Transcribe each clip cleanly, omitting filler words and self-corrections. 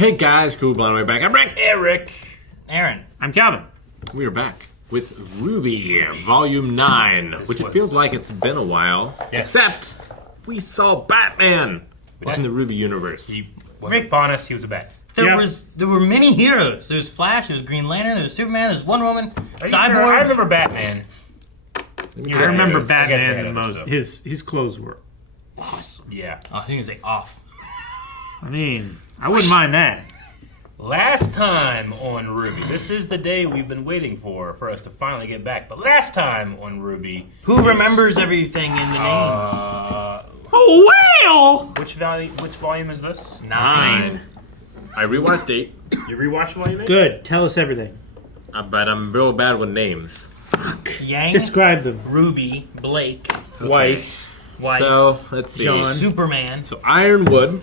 Hey guys, cool blonde way back. I'm Rick. Eric. Aaron. I'm Calvin. We are back with RWBY Volume 9, which it feels like it's been a while. Yeah. Except we saw Batman in the RWBY universe. He wasn't faunus, he was a bat. There were many heroes. There was Flash, there was Green Lantern, there was Superman, there was Wonder Woman, Are you Cyborg. sure? I remember Batman. I remember I guess they Batman had the other most. stuff. His clothes were awesome. Yeah. Oh, I think it was like off. I mean, I wouldn't mind that. Last time on RWBY, this is the day we've been waiting for us to finally get back. But last time on RWBY, Who remembers everything in the names? Oh, well! which volume is this? 9. I rewatched 8, You rewatched volume 8? Good. Tell us everything. but I'm real bad with names. Yang, Describe them. Ruby, Blake, Weiss. Weiss, So, let's see. John. Superman. So Ironwood,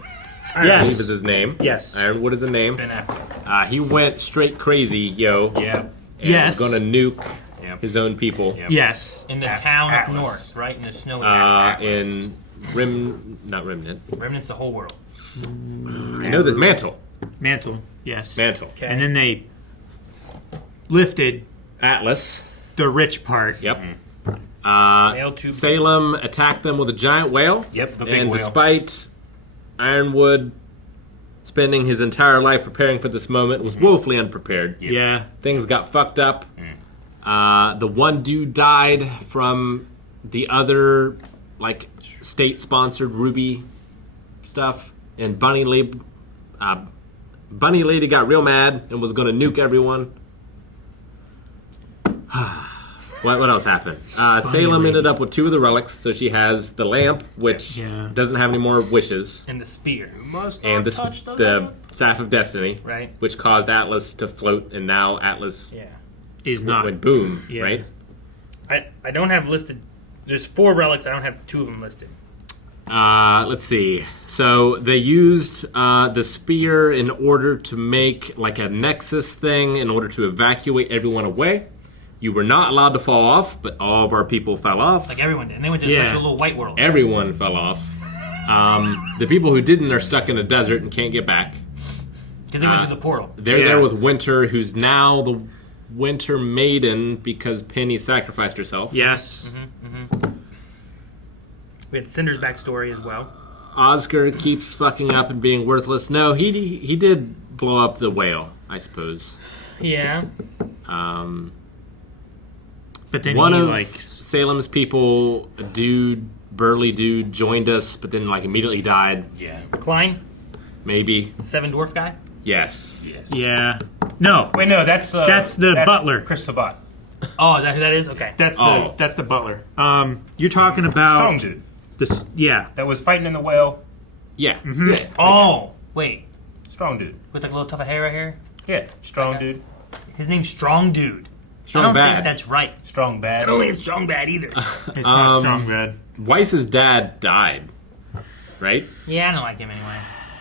I believe is Yes. his name. Yes. Ironwood is the name. Ben Affleck. He went straight crazy, yo. Yeah. And Yes. was gonna nuke Yep. his own people. Yep. Yes. In the At- town up Atlas. north, right? In the snowy Atlas. In not Remnant. Remnants the whole world. I know the Mantle. Mantle. Yes. Mantle. Okay. And then they lifted Atlas. the rich part. Yep. Whale tube. Salem attacked them with a giant whale. Yep, the big And whale. despite Ironwood spending his entire life preparing for this moment, was woefully unprepared. Yep. Yeah. Things got fucked up. The one dude died from the other, like, state-sponsored RWBY stuff, and Bunny Lady got real mad and was going to nuke everyone. What else happened? Salem Lady. ended up with 2 of the relics, so she has the lamp, which Yeah. doesn't have any more wishes, And the spear. Must and not touch the the lamp. Staff of Destiny, Right. which caused Atlas to float, and now Atlas Yeah. Is not. went boom, Yeah. right? I don't have listed. There's 4 relics. I don't have 2 of them listed. Let's see. So they used the spear in order to make like a nexus thing in order to evacuate everyone away. You were not allowed to fall off, but all of our people fell off. Like everyone did. And they went to a Yeah. special little white world. Everyone fell off. The people who didn't are stuck in a desert and can't get back. Because they went through the portal. They're Yeah. there with Winter, who's now the Winter Maiden because Penny sacrificed herself. Yes. We had Cinder's backstory as well. Oscar keeps fucking up and being worthless. No, he did blow up the whale, I suppose. Yeah. But then One he, of like... Salem's people, a burly dude, joined us, but then like immediately died. Yeah. Klein, Maybe. 7 dwarf guy. Yes. Yes. Yeah. No. Wait, no, that's the butler. Chris Sabat. Oh, is that who that is? Okay. That's Oh. that's the butler. You're talking about... Strong dude This, yeah. that was fighting in the whale. Yeah. Oh, wait. Strong dude. With like a little tuft of hair right here. Yeah. Strong Okay. dude. His name's Strong Dude. Strong I don't Bad. think that's right. Strong bad. I don't think it's Strong Bad either. It's not strong red. Weiss's dad died, right? Yeah, I don't like him anyway.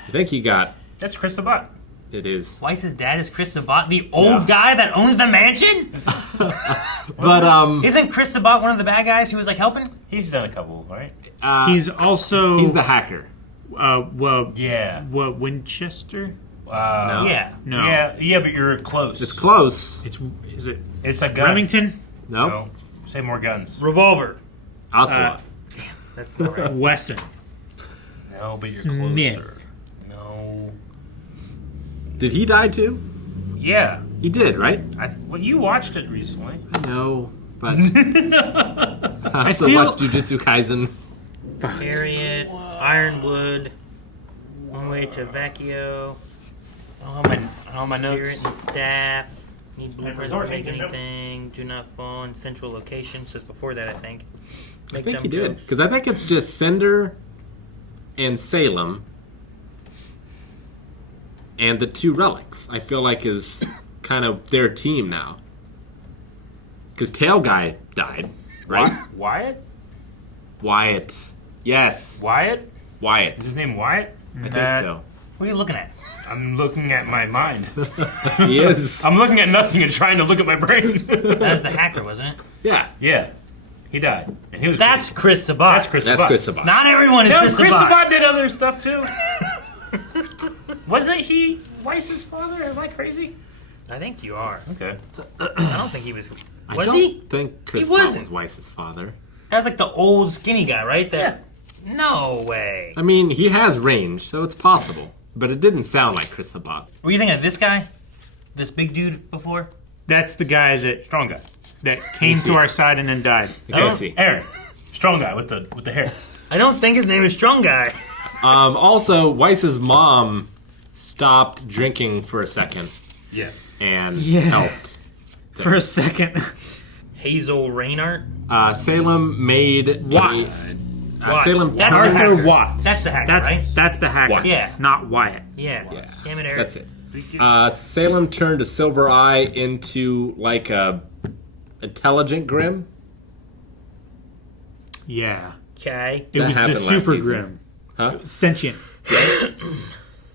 I think he got. That's Chris Sabat. It is. Weiss's dad is Chris Sabat, the old Yeah. guy that owns the mansion? But Isn't Chris Sabat one of the bad guys who was like helping? He's done a couple, right? He's also... he's the hacker. Yeah. Winchester? No. Yeah. No. Yeah, but you're close. It's close. Is it It's a gun. Remington? No. No. Say more guns. Revolver. Ocelot. That's not right. Wesson. No, but you're Smith. closer. No. Did he die too? Yeah. He did, right? Well, you watched it recently. I know, but I also feel- watched Jujutsu Kaisen. Harriet, Ironwood, One Way to Vecchio. I don't have my Spirit notes. and staff. Need blueprints to resort make to notes. anything. Do not fall in central location. So it's before that, I think. I Make think dumb he did. jokes. Because I think it's just Cinder and Salem and the 2 relics. I feel like is kind of their team now. Because Tail Guy died, right? Wyatt? Wyatt. Yes. Wyatt? Wyatt. Is his name Wyatt? I think so. What are you looking at? I'm looking at my mind. He is. I'm looking at nothing and trying to look at my brain. That was the hacker, wasn't it? Yeah. Yeah. He died. And he was That's Chris Sabat. That's Chris That's Sabat. Chris Sabat. Not everyone is No, Chris Chris Sabat. Sabat did other stuff too. Wasn't he Weiss's father? Am I crazy? I think you are. Okay. I don't think he was. I Was don't he? think Chris He Bott wasn't. was Weiss's father. That was like the old skinny guy, right? No way. I mean, he has range, so it's possible. But it didn't sound like Chris Bott. Were you thinking of this guy? This big dude before? That's the guy that Strong guy. came see. to our side and then died. I see. Aaron. Strong guy with the hair. I don't think his name is Strong Guy. Also, Weiss's mom stopped drinking for a second Yeah. and Yeah. helped. For a second. Hazel Reinhardt? Salem made Watts. Watts. Salem That's turned the hacker. Arthur Watts. That's the hacker, right? That's the hacker. Watts. Yeah. Not Wyatt. Yeah. Yes. Damn it, Eric. That's it. Salem turned a Silver Eye into like a intelligent Grimm. Yeah. Okay. It That was the happened last super season. Grim. Huh? Sentient.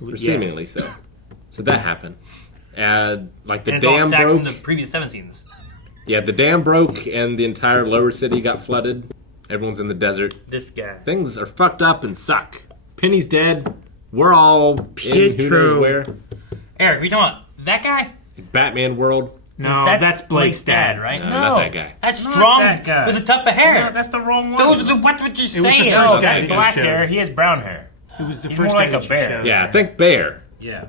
Or seemingly so. So that happened. Like the And it's all dam stacked broke. from the previous 7 seasons. Yeah, the dam broke and the entire lower city got flooded. Everyone's in the desert. This guy. Things are fucked up and suck. Penny's dead. We're all in who Pietro. knows where. Eric, are you talking about that guy? Batman world. No, that's Blake's dad. right? No, not that guy. That's Not strong that guy. with a tuft of hair. No, that's the wrong one. Those are the what you're was the saying. first No, guy that's that black showed. hair. He has brown hair. It was the He's first more guy like a that you bear. showed. Yeah, think Bear. Yeah.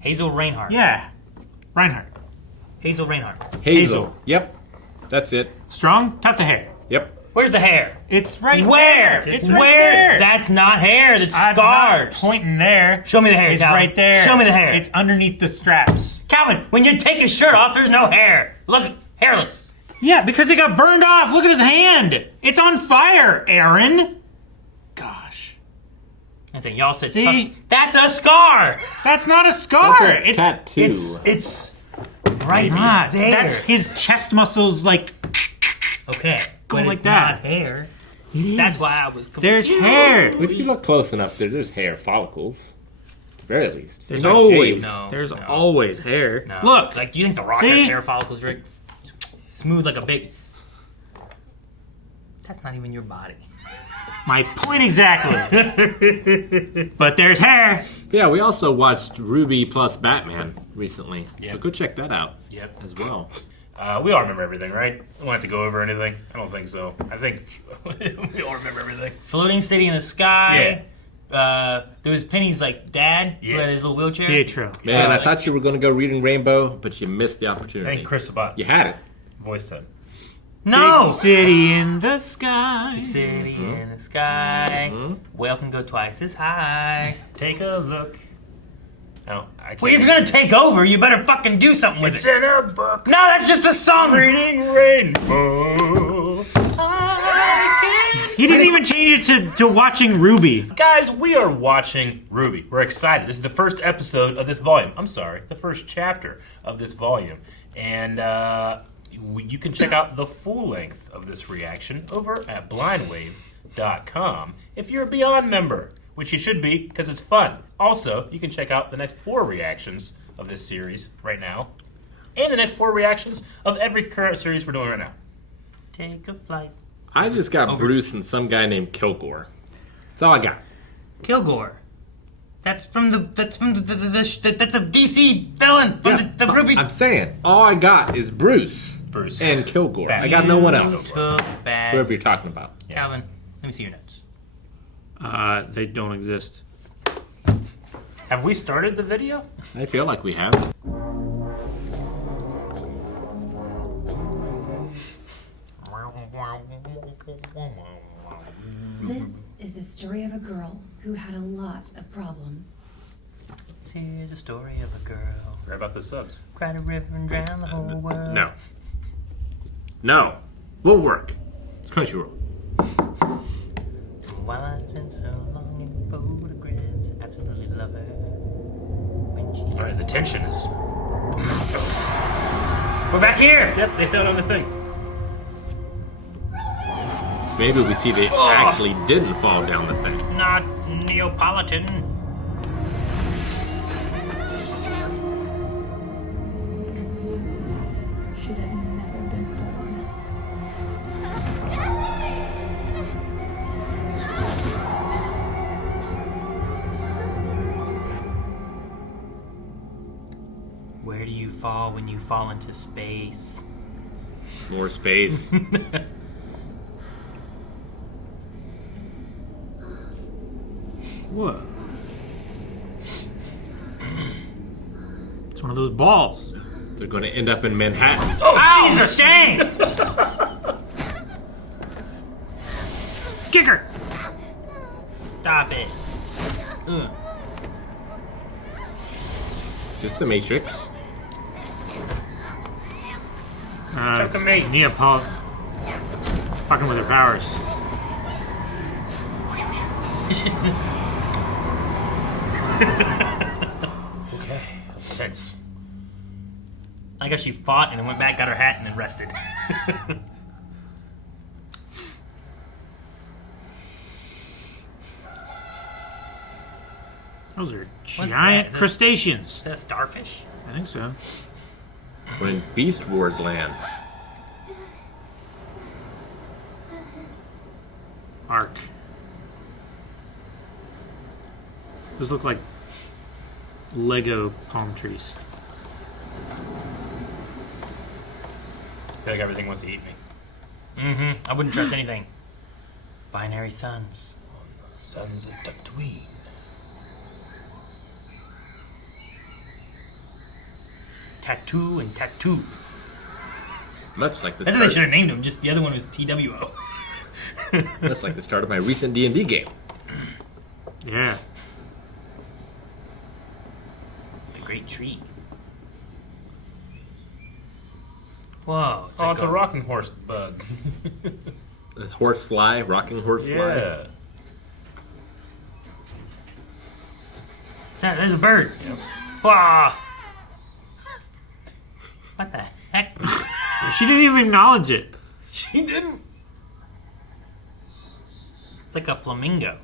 Hazel Reinhardt. Yeah. Reinhardt. Hazel Reinhardt. Hazel. Yep. That's it. Strong, tough to hair. Yep. Where's the hair? It's right Where? there. It's Where? right there. That's not hair. That's I'm scars. not pointing there. Show me the hair. It's Calvin. right there. Show me the hair. It's underneath the straps. Calvin, when you take his shirt off, there's no hair. Look, hairless. Yeah, because it got burned off. Look at his hand. It's on fire, Aaron. Gosh. And so y'all said, See? tough. That's a scar. That's not a scar. It's Tattoo. It's right not. there. That's his chest muscles, like, okay. Going But like it's that. not hair. it is. That's why I was confused. There's hair. If you look close enough, there's hair follicles. At the very least. There's They're not always, shaved. No, there's no. always hair. No. Look. Like, do you think The Rock See? has hair follicles, Rick? Smooth like a baby. That's not even your body. My point exactly. But there's hair. Yeah, we also watched RWBY plus Batman recently. Yeah. So go check that out Yep. as well. We all remember everything, right? We don't have to go over anything. I don't think so. I think we all remember everything. Floating city in the sky. There was Penny's like dad who Yeah. had his little wheelchair. Pietro. Man, I like- thought you were going to go Reading Rainbow, but you missed the opportunity. And Chris Sabat. You had it. Voice time. No. Big city in the sky. City in the sky. Well can go twice as high. Take a look. No, I can't. Well, if you're gonna take over, you better fucking do something with It's it. in a book. No, that's just a song. Reading Rainbow. He didn't even change it to watching RWBY. Guys, we are watching RWBY. We're excited. This is the first episode of this volume. I'm sorry, the first chapter of this volume. And you can check out the full length of this reaction over at blindwave.com if you're a Beyond member, which you should be because it's fun. Also, you can check out the next 4 reactions of this series right now and the next 4 reactions of every current series we're doing right now. Take a flight. I just got Bruce and some guy named Kilgore. That's all I got. Kilgore. That's from the that's a DC villain from the RWBY. I'm saying, all I got is Bruce and Kilgore. I got no one else. Took bad. Whoever you're talking about. Calvin, let me see your notes. They don't exist. Have we started the video? I feel like we have. This is the story of a girl who had a lot of problems. Here's the story of a girl. Right about the subs. Cried a river and drowned the whole world. No. No. Won't work. It's Crunchyroll. While I spent so long in photographs, absolutely love her. When she All right, the tension is. We're back here. Yep, they fell on the thing. Maybe we see they actually didn't fall down the thing. not Neapolitan. Should have never been born. Where do you fall when you fall into space? More space. Whoa. It's one of those balls. They're going to end up in Manhattan. Oh, Jesus! Dang! Kick her! Stop it. Just the Matrix. Checkmate. Neopol fucking with her powers. Okay, that was intense. I guess she fought and then went back, got her hat, and then rested. Those are that? giant Is it- crustaceans. Is that a starfish? I think so. When Beast Wars land. Arc. Those look like Lego palm trees. I feel like everything wants to eat me. Mm-hmm. I wouldn't trust anything. Binary suns. Sons of Tatooine. Tattoo and tattoo. Much like the That's what they should start. have named him. Just the other one was TWO. That's like the start of my recent D&D game. Yeah. The great tree. Whoa. Oh, it's a rocking horse bug. The horsefly, rocking horsefly. Yeah. There's a bird. Whoa. What the heck? She didn't even acknowledge it. She didn't. It's like a flamingo.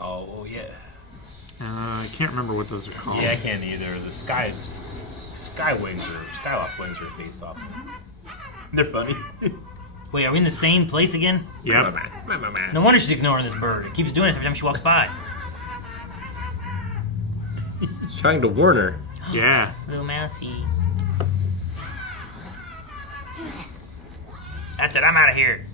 Oh, yeah. I can't remember what those are called. Yeah, I can't either. The sky wings or skylock wings are based off. They're funny. Wait, are we in the same place again? Yep. No wonder she's ignoring this bird. It keeps doing it every time she walks by. He's trying to warn her. Yeah. Little mousey. That's it, I'm out of here.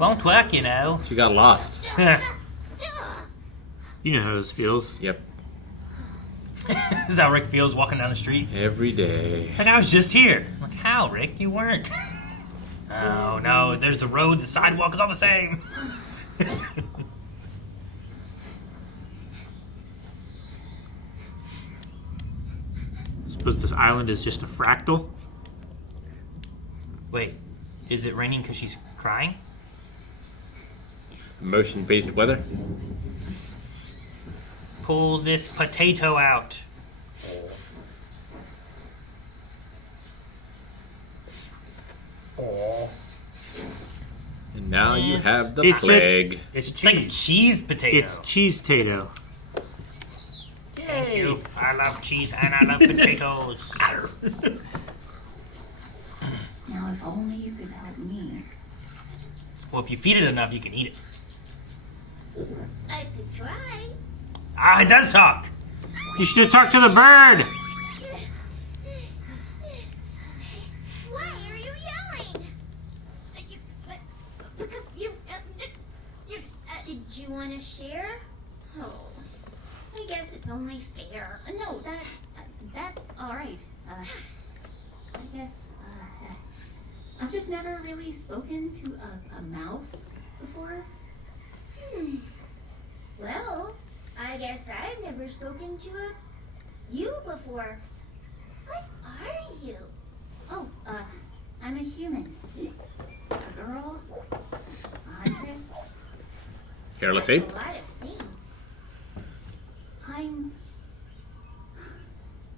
Won't work, you know. She got lost. You know how this feels. Yep. This is how Rick feels walking down the street. Every day. Like, I was just here. I'm like, how, Rick? You weren't. Oh, no. There's the road. The sidewalk is all the same. Suppose this island is just a fractal. Wait. Is it raining because she's crying? Motion-based weather. Pull this potato out. And now you have the It's- plague. It's like a cheese potato. It's cheese tato. Thank you. I love cheese and I love potatoes. Now, if only you could help me. Well, if you feed it enough, you can eat it. I could try. Ah, it does talk. You should have talked to the bird. Why are you yelling? Because you. Did you want to share? Oh, I guess it's only fair. No, that's all right. I guess I've just never really spoken to a mouse before. Well, I guess I've never spoken to you before. What are you? Oh, I'm a human. A girl. A huntress. Hairless That's ape. a lot of things.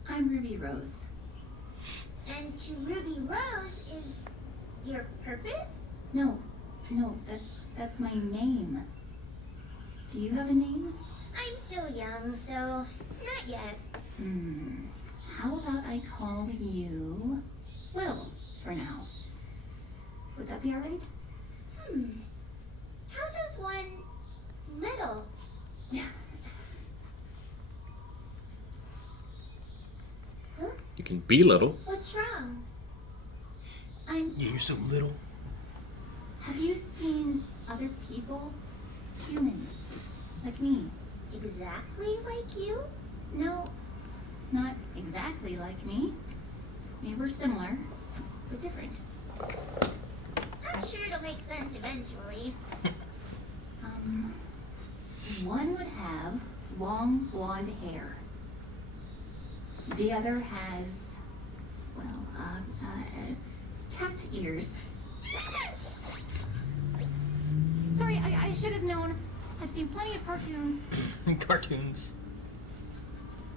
I'm Ruby Rose. And to Ruby Rose is your purpose? No, that's my name. Do you have a name? I'm still young, so not yet. How about I call you Will for now? Would that be all right? How does one little? can be little. What's wrong? Yeah, you're so little. Have you seen other people? Humans. Like me. Exactly like you? No, not exactly like me. I mean, we're similar, but different. I'm sure it'll make sense eventually. One would have long blonde hair. The other has, well, cat ears. Sorry, I should have known. I've seen plenty of cartoons. Cartoons.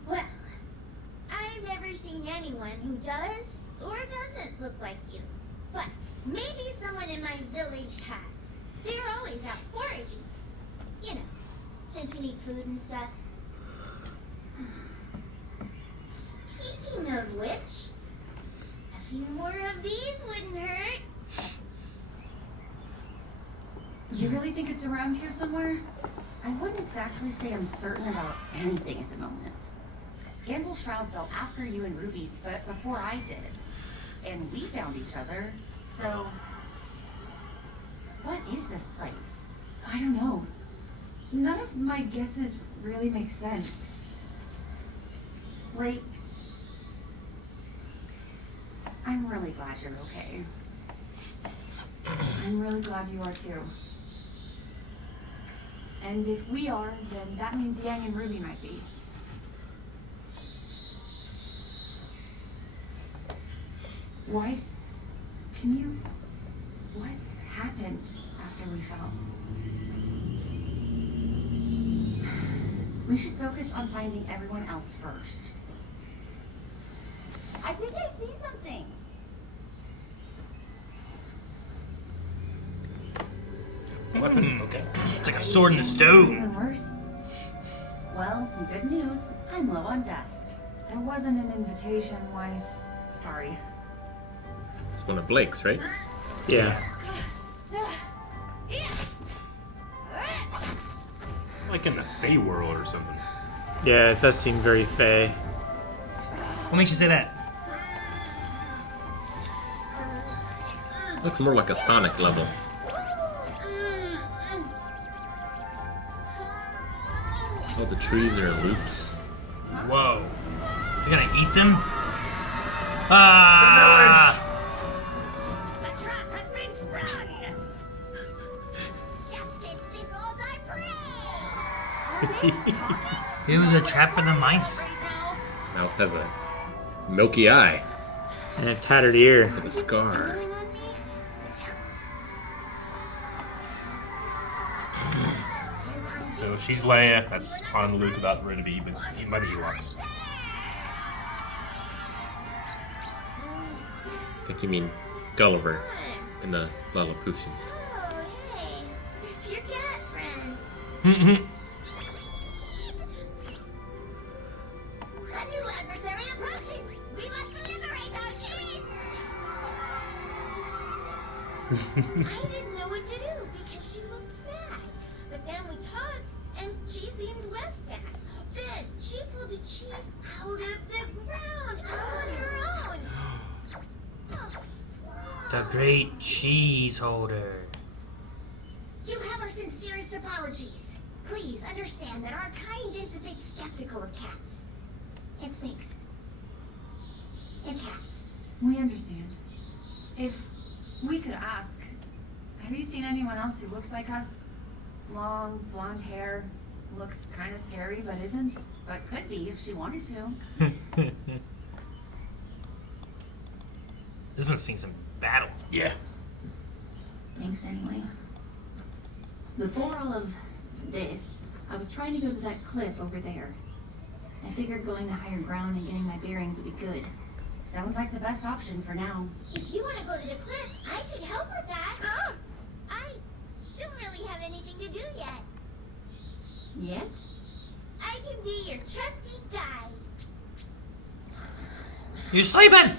Well, I've never seen anyone who does or doesn't look like you. But maybe someone in my village has. They're always out foraging. You know, since we need food and stuff. Speaking of which, a few more of these wouldn't hurt. You really think it's around here somewhere? I wouldn't exactly say I'm certain about anything at the moment. Gamble's shroud fell after you and Ruby, but before I did. And we found each other, so... What is this place? I don't know. None of my guesses really make sense. Blake, I'm really glad you're okay. I'm really glad you are too. And if we are, then that means Yang and Ruby might be. Weiss, can you... What happened after we fell? We should focus on finding everyone else first. I think I see something. Weapon, okay. It's like a sword in the stone. Even worse. Well, good news. I'm low on dust. There wasn't an invitation, Weiss. Sorry. It's one of Blake's, right? Yeah. Like in the Fey world or something. Yeah, it does seem very fey. What makes you say that? Looks more like a Sonic level. All the trees are in loops. Whoa. You're gonna eat them? Ah! The trap has been sprung. Justice befalls our prey. It was a trap for the mice. Right now. Mouse has a milky eye And a tattered ear. with a scar. Pulling on me? So she's Leia. That's Han Luke about ready to be eaten by the Ewoks. I think you mean Gulliver in the Lilliputians. Oh, hey. It's your cat friend. A new adversary approaches. We must liberate our king. I didn't know what to do because she looked sad. But then we talked and she seemed less sad. Then she pulled a cheese out of the ground on her own. The great cheese holder. You have our sincerest apologies. Please understand that our kind is a bit skeptical of cats. And snakes. And cats. We understand. If we could ask, have you seen anyone else who looks like us? Long, blonde hair, looks kind of scary, but isn't. But could be if she wanted to. This one's seen some battle. Yeah. Thanks anyway. Before all of this, I was trying to go to that cliff over there. I figured going to higher ground and getting my bearings would be good. Sounds like the best option for now. If you want to go to the cliff, I could help with that. I don't really have anything to do yet. Yet? I can be your trusty guide. You're sleeping!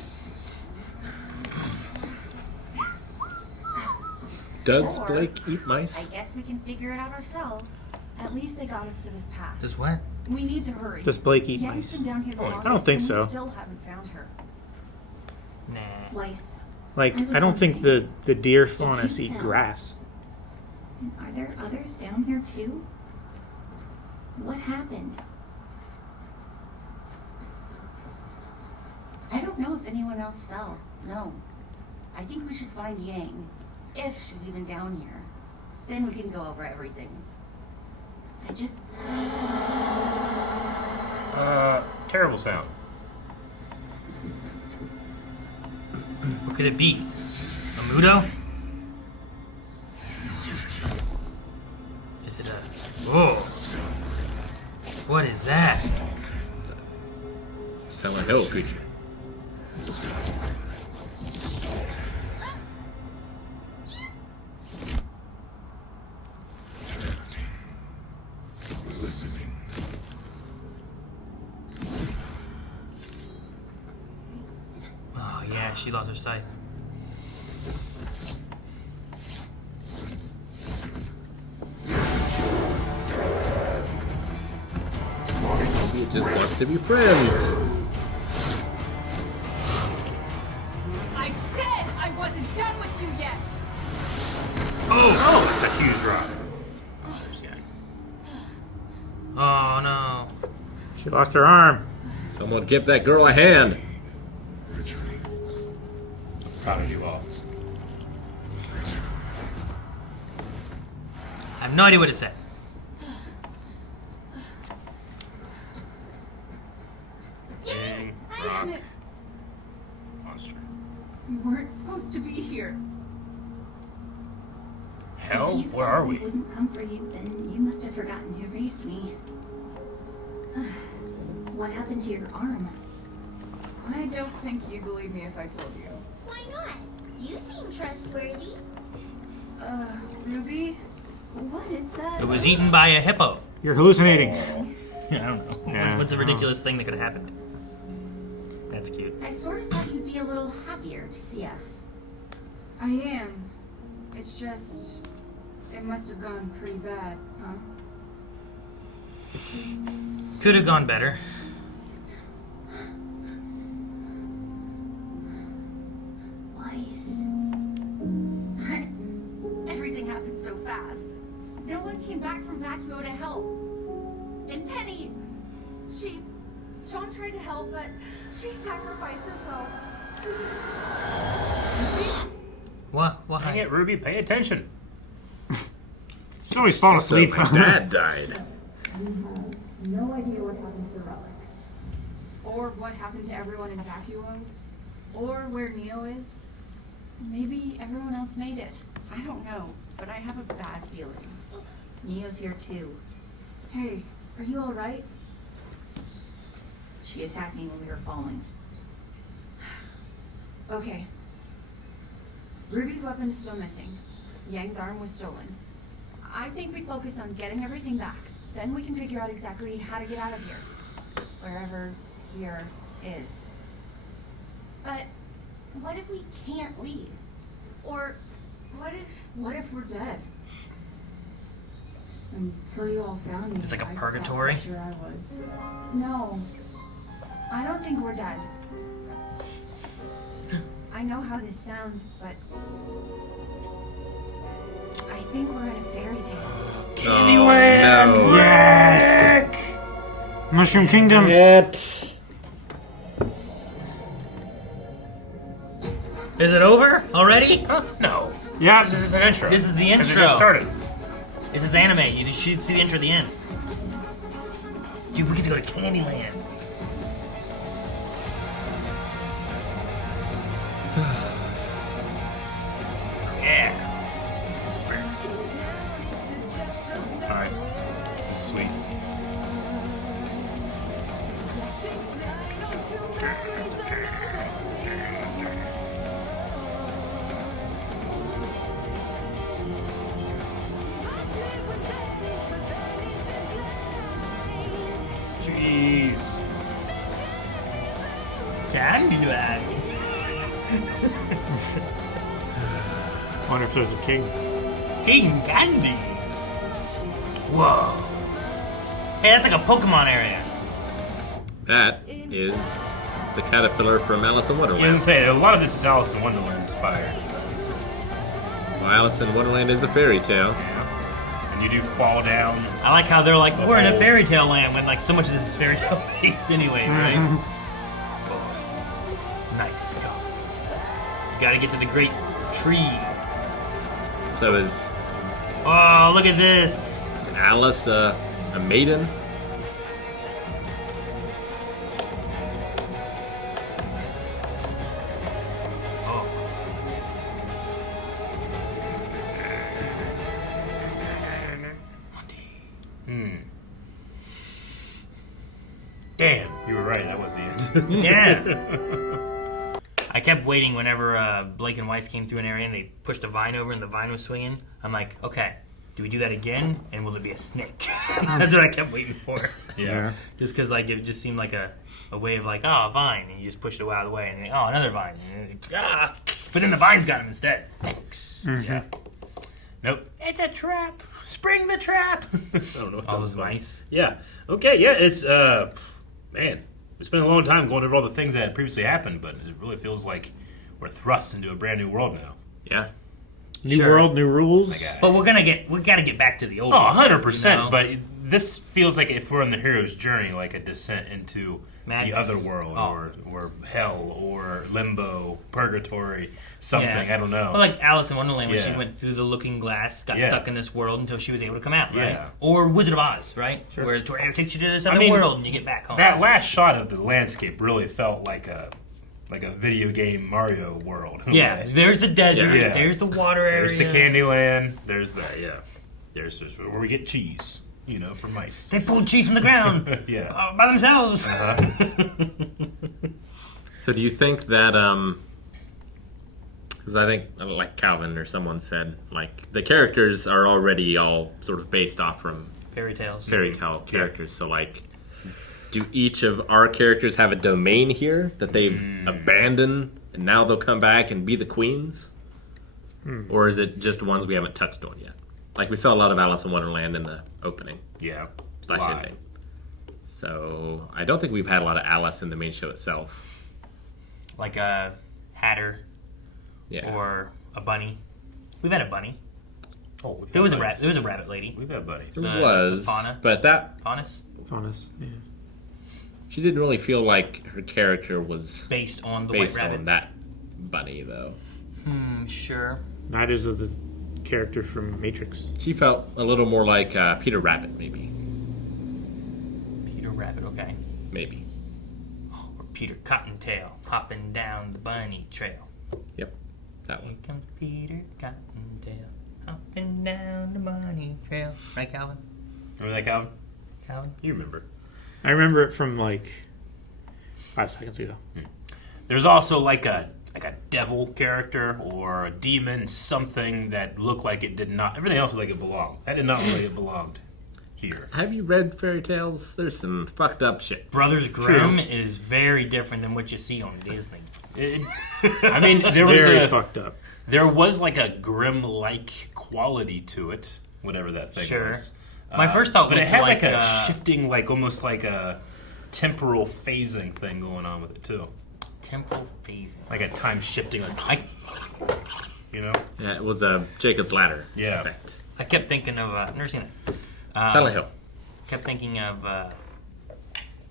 Does Blake eat I mice? guess we can figure it out ourselves. At least they got us to this path. Just what? We need to hurry. Does Blake eat Yang's mice? been down here the I longest, don't think and so. we still haven't found her. Nah. Weiss, Like, I don't think the deer fauna eat grass. are there others down here too? What happened? I don't know if anyone else fell. No. I think we should find Yang. If she's even down here. Then we can go over everything. I just... Terrible sound. What could it be? A Mudo? Is it a... Whoa. What is that? Sound like hell creature. Oh, yeah, she lost her sight. He just wants to be friends. I said I wasn't done with you yet! Oh, that's a huge drop. Oh, no. She lost her arm. Someone give that girl a hand. Proud of you all. I have no idea what to say. Big rock monster. We weren't supposed to be here. Hell, If you where thought are we? wouldn't come for you, then you must have forgotten who raised me. What happened to your arm? I don't think you'd believe me if I told you. Why not? You seem trustworthy. Ruby? What is that? It was eaten by a hippo. You're hallucinating. I don't know. Yeah, What's a I don't ridiculous thing that could have happened? That's cute. I sort of thought you'd be a little happier to see us. I am. It's just... It must have gone pretty bad, huh? Could have gone better. Weiss. Everything happened so fast. No one came back from Vacuo to help. And Penny, Sean tried to help, but she sacrificed herself. What? Dang it, Ruby, pay attention. She always fall asleep. My dad died. No idea what happened to Relic. Or what happened to everyone in Vacuo? Or where Neo is? Maybe everyone else made it. I don't know, but I have a bad feeling. Neo's here too. Hey, are you alright? She attacked me when we were falling. Okay. Ruby's weapon is still missing. Yang's arm was stolen. I think we focus on getting everything back. Then we can figure out exactly how to get out of here. Wherever here is. But what if we can't leave? Or what if we're dead? Until you all found me. It's like a I purgatory? thought for sure I was. No. I don't think we're dead. I know how this sounds, but I think we're in a fairy tale. Candyland! Oh, yes! Mushroom Kingdom. Yet. Is it over already? Huh? No. Yeah. This is an intro. This is the 'Cause it intro. just started. This is anime. You should see the intro at the end. Dude, we get to go to Candyland. Yeah. Alright. This is sweet. Jeez. Candyland. Wonder if there's a king. King Candy. Whoa. Hey, that's like a Pokemon area. That is the caterpillar from Alice in I was Wonderland. gonna say, a lot of this is Alice in Wonderland inspired. Well, Alice in Wonderland is a fairy tale. And you do fall down. I like how they're like, The we're in a whole- fairy tale land when like so much of this is fairy tale based anyway, right? Night is coming. You gotta get to the great tree. So is Oh, look at this. Alice a maiden? Damn, you were right. That was the end. Yeah. I kept waiting whenever Blake and Weiss came through an area and they pushed a vine over and the vine was swinging. I'm like, okay, do we do that again? And will it be a snake? That's what I kept waiting for. Yeah. Just because like it just seemed like a way of like, oh, a vine, and you just push it out of the way, and then, oh, another vine. And then, but then the vines got him instead. Thanks. Yeah. Nope. It's a trap. Spring the trap. I don't know what All that those was about. mice. Yeah. Okay. Yeah. It's man. It's been a long time going over all the things that had previously happened, but it really feels like we're thrust into a brand new world now. Yeah. New Sure. world, new rules. My guy. But we gotta get back to the old. Oh, one, 100%. you know? But this feels like if we're on the hero's journey, like a descent into Madness. the other world, or hell, or limbo, purgatory, something. Yeah. I don't know. Well, like Alice in Wonderland, when she Yeah. went through the looking glass, got Yeah. stuck in this world until she was able to come out, right? Yeah. Or Wizard of Oz, right? Where the tornado takes you to this other mean, world and you get back home. That last shot of the landscape really felt like a video game Mario world. Yeah, there's the desert, Yeah. there's the water area. There's the Candyland. There's that. Yeah. There's where we get cheese. For mice. They pulled cheese from the ground Yeah. by themselves. So do you think that, because I think, like Calvin or someone said, like, the characters are already all sort of based off from Fairy tales. fairy tale characters. So, like, do each of our characters have a domain here that they've abandoned and now they'll come back and be the queens? Or is it just ones we haven't touched on yet? Like, we saw a lot of Alice in Wonderland in the opening Yeah. / ending. So, I don't think we've had a lot of Alice in the main show itself. Like a hatter Yeah. or a bunny. We've had a bunny. Oh, we've There had was a buddies. rabbit. There was a rabbit lady. We've had buddies. There was, Fauna. but that Faunus, Faunus. Yeah. she didn't really feel like her character was based on the based white rabbit. on that bunny, though. Sure. Neither is the character from Matrix. She felt a little more like Peter Rabbit, maybe. Peter Rabbit. Okay. Maybe. Or Peter Cottontail hopping down the bunny trail. Yep, that Here one. comes Peter Cottontail hopping down the bunny trail. Right, Calvin? Remember that, Calvin? Calvin? You remember. I remember it from like 5 seconds ago. There's also like a devil character or a demon, something that looked like it did not. Everything else looked like it belonged. That did not look like it belonged here. Have you read fairy tales? There's some fucked up shit. Brothers Grimm is very different than what you see on Disney. I mean, there was Very fucked up. there was like a Grimm-like quality to it, whatever that thing Sure. was. My first thought but it looked had like, like a shifting, like almost like a temporal phasing thing going on with it too, Temple phasing. like a time shifting, like you know. Yeah, it was a Jacob's Ladder Yeah. effect. I kept thinking of, I've never seen it. Silent Hill. Kept thinking of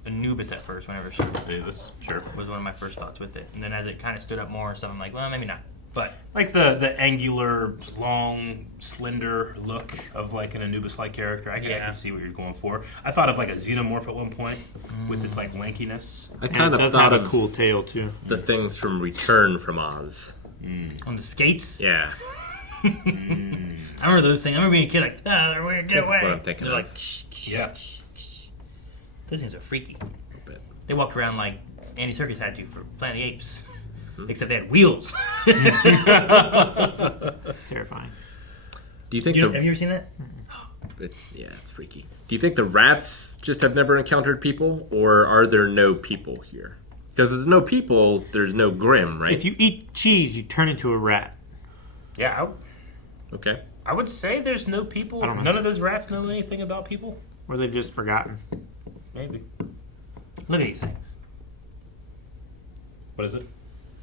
Anubis at first, whenever she Davis, sure. was one of my first thoughts with it. And then as it kind of stood up more and stuff, I'm like, well, maybe not. But Like the angular, long, slender look of like an Anubis-like character. I can see what you're going for. I thought of like a xenomorph at one point with its like lankiness. I And kind it of does thought have a of cool tail too. the things from Return from Oz. on the skates, Yeah, I remember those things. I remember being a kid like, they're weird, get away. that's what I'm thinking They're of. like, Yeah. those things are freaky. A little bit. They walked around like Andy Serkis had to for Planet of the Apes. Except they had wheels. That's terrifying. Do you think Have the you ever seen that? yeah, it's freaky. Do you think the rats just have never encountered people, or are there no people here? Because there's no people, there's no Grimm, right? If you eat cheese, you turn into a rat. Yeah, Okay. I would say there's no people. I don't know. None of those rats know anything about people. Or they've just forgotten. Maybe. Look at these things. What is it?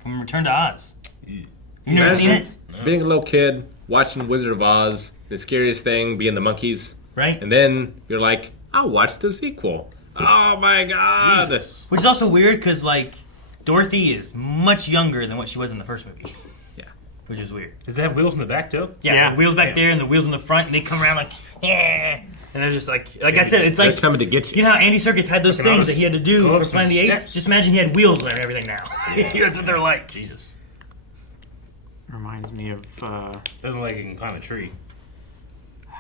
From Return to Oz. You never seen it? No. Being a little kid, watching Wizard of Oz, the scariest thing being the monkeys. Right? And then you're like, I'll watch the sequel. Oh my god! Jesus. Which is also weird because, like, Dorothy is much younger than what she was in the first movie. Yeah. Which is weird. Does it have wheels in the back too? Yeah, the wheels back Damn. there and the wheels in the front, and they come around like, eh. And they're just like I said, it's They're like, coming to get you. you know how Andy Serkis had those Fucking things honest. that he had to do Go for up some Planet of the Apes? steps. Just imagine he had wheels and everything now. That's what they're like. Jesus. Reminds me of, Doesn't look like it can climb a tree.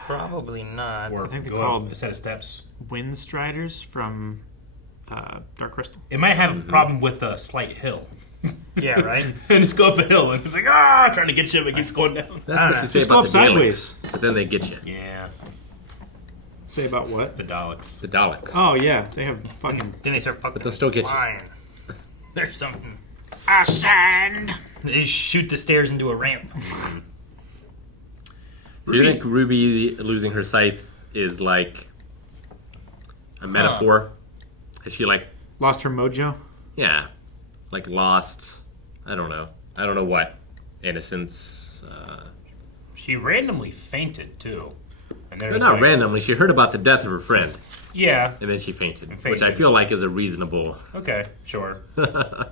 Probably not. Or I think they're go up called- a set of steps. Wind Striders from Dark Crystal. It might have a problem with a slight hill. Yeah, right? And just go up a hill and it's like, trying to get you, but it keeps going down. That's what you say Just go about up the sideways. Daleks. But then they get you. Yeah, Say about what? the Daleks. The Daleks. Oh, yeah. They have fucking... Then they start fucking But they'll still get you. flying. There's something. Ascend! They just shoot the stairs into a ramp. Do you think Ruby losing her scythe is like a metaphor? Is she like, Lost her mojo? yeah, like lost? I don't know. I don't know what. Innocence. She randomly fainted too. And But not randomly. She heard about the death of her friend, Yeah. and then she fainted, And which I fainted. feel like is a reasonable. Okay. Sure. I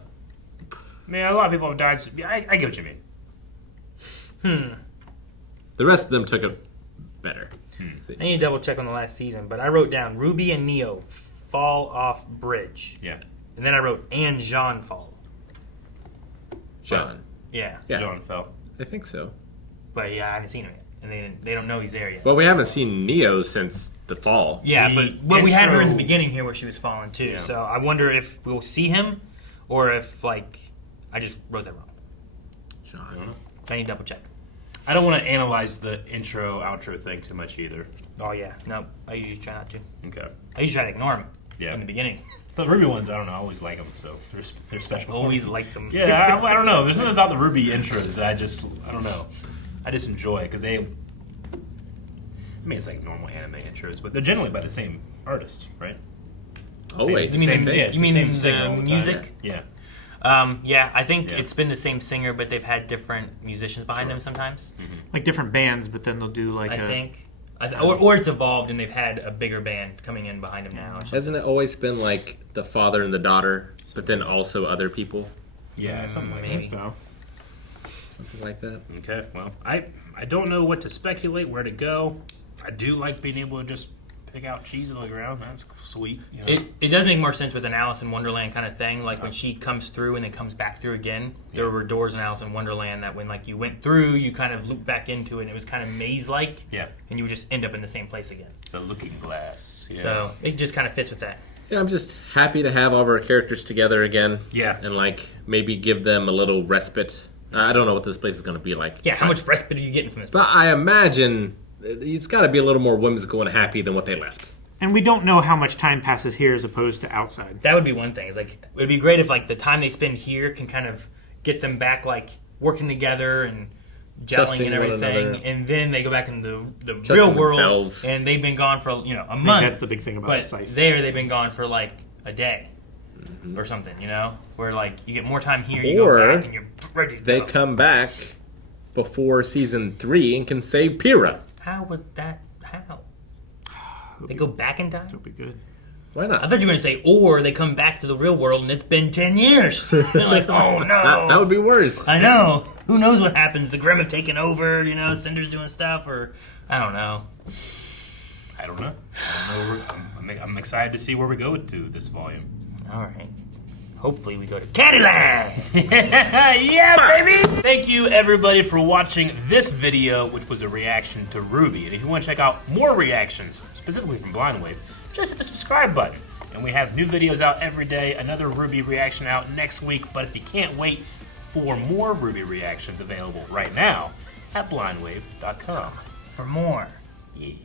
mean, a lot of people have died. So I get what you mean. The rest of them took it better. I need to double check on the last season, but I wrote down Ruby and Neo fall off bridge. Yeah. And then I wrote, and Jean fall. John. Yeah. Yeah, John fell. I think so. But yeah, I haven't seen him yet. And they don't know he's there yet. Well, we haven't seen Neo since the fall. Yeah, The but we had her in the intro- beginning here where she was falling too. Yeah. So I wonder if we'll see him or if, like, I just wrote that wrong. John. I need to double check. I don't want to analyze the intro outro thing too much either. Oh, yeah. No, I usually try not to. Okay. I usually try to ignore him Yeah. in the beginning. But Ruby ones, I don't know. I always like them, so they're special. for me. Always like them. Yeah, I don't know. There's something about the Ruby intros that I don't know. I just enjoy because they. I mean, it's like normal anime intros, but they're generally by the same artist, right? Always. You mean Same the- thing. Yeah, it's you the mean same the singer all the time. music? Yeah. Yeah, I think Yeah. it's been the same singer, but they've had different musicians behind Sure. them sometimes. Like different bands, but then they'll do like I a... think. Or it's evolved and they've had a bigger band coming in behind them now. Or something. Hasn't it always been like the father and the daughter, but then also other people? Yeah, something like maybe. So, Something like that. that. Okay, well, I don't know what to speculate, where to go. I do like being able to just pick out cheese on the ground. That's sweet. You know? It does make more sense with an Alice in Wonderland kind of thing. Like when she comes through and then comes back through again. There were doors in Alice in Wonderland that when like you went through, you kind of looped back into it. And it was kind of maze-like. Yeah. And you would just end up in the same place again. The looking glass. Yeah. So it just kind of fits with that. Yeah, I'm just happy to have all of our characters together again. Yeah. And like maybe give them a little respite. I don't know what this place is going to be like. Yeah, how much respite are you getting from this? But I imagine it's got to be a little more whimsical and happy than what they left. and we don't know how much time passes here as opposed to outside. That would be one thing. It's like it would be great if like the time they spend here can kind of get them back like working together and gelling Trusting and one everything, another. and then they go back into the Trusting real world, themselves. and they've been gone for a month. that's the big thing about but the scythe. there they've been gone for like a day or something, where like you get more time here, you Or go back and you're ready to They go. come back before season 3 and can save Pyrrha. How would that? How? They go back in time? That'll be good. Why I not? thought you were going to say, or they come back to the real world and it's been 10 years. They're like, oh no. That would be worse. I know. Who knows what happens? The Grimm have taken over, Cinder's doing stuff, or I don't know. I don't know. I'm excited to see where we go to this volume. All right. Hopefully we go to Cadillac. Yeah, baby! Thank you, everybody, for watching this video, which was a reaction to RWBY. And if you want to check out more reactions, specifically from Blind Wave, just hit the subscribe button. And we have new videos out every day, another RWBY reaction out next week. But if you can't wait for more RWBY reactions available right now at blindwave.com. For more. Yeah.